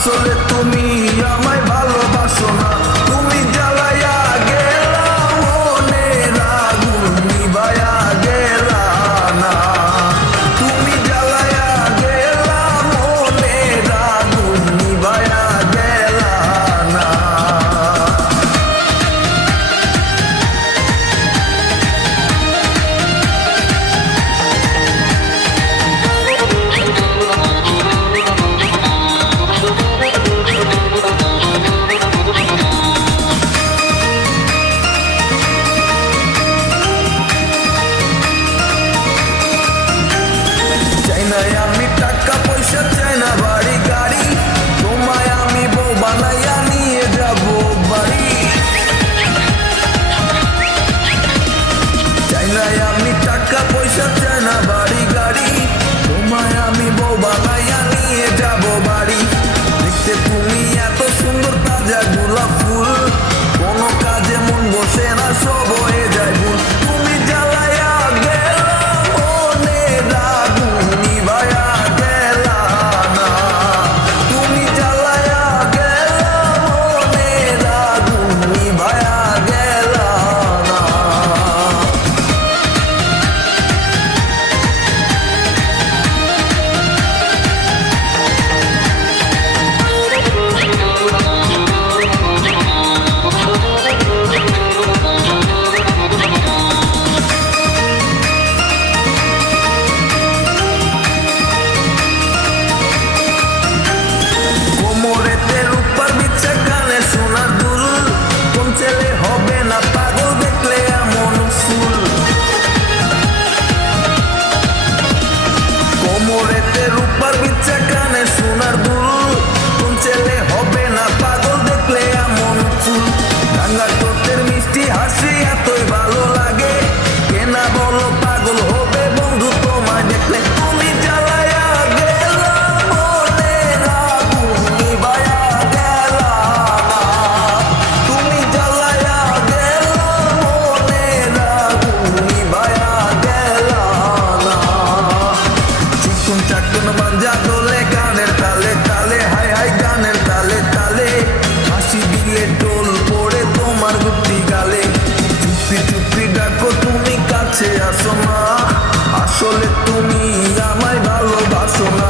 আসলে তুমি আমায় ভালোবাসো না। তুমি জ্বালায়া গেলা মনের আগুন নিভায়া গেলা না। তুমি জ্বালায়া গেলা মনের আগুন নিভায়া গেলা না। আমি টাকা পয়সা চাই না বাড়ি গাড়ি, তোমায় আমি বউ বানাইয়া নিয়ে যাব বাড়ি। চাই না আমি টাকা পয়সা চাই না বাড়ি গাড়ি, তোমায় আমি বউ বানাইয়া নিয়ে যাব বাড়ি। দেখতে তুমি এত সুন্দর তাজা গোলাপ ফুল, কোনো কাজে মন বসে না, সব হয়ে যায় ভুল। তুমি জ্বালায়া গেলা মনের আগুন নিভায়া গেলা না। তুমি জ্বালায়া গেলা মনের আগুন নিভায়া গেলা না। কোমরেতে রূপার বিচ্ছা, কানে সোনার দুল, কোন ছেলে হবে না পাগল দেখলে এমন ফুল। কোমরেতে রূপার বিচ্ছা, কানে সোনার দুল, কোন ছেলে হবে না পাগল দেখলে এমন ফুল। রাঙা ঠোঁটের মিষ্টি হাসি এতই ভালো লাগে, কেনা বলো পাগল হবে বন্ধু তোমায় দেখলে। তুমি জ্বালায়া গেলা মনের আগুন নিভায়া গেলা না। তুমি জ্বালায়া গেলা মনের আগুন নিভায়া গেলা না। চিকুন চাকুন মাঞ্জা দোলে গানের তালে তালে, হাই হাই গানের তালে তালে। হাসি দিলে টোল পড়ে তোমার গুটি গালে, চুপি চুপি ডাকো তুমি কাছে আসো না। আসলে তুমি আমায় ভালোবাসো না।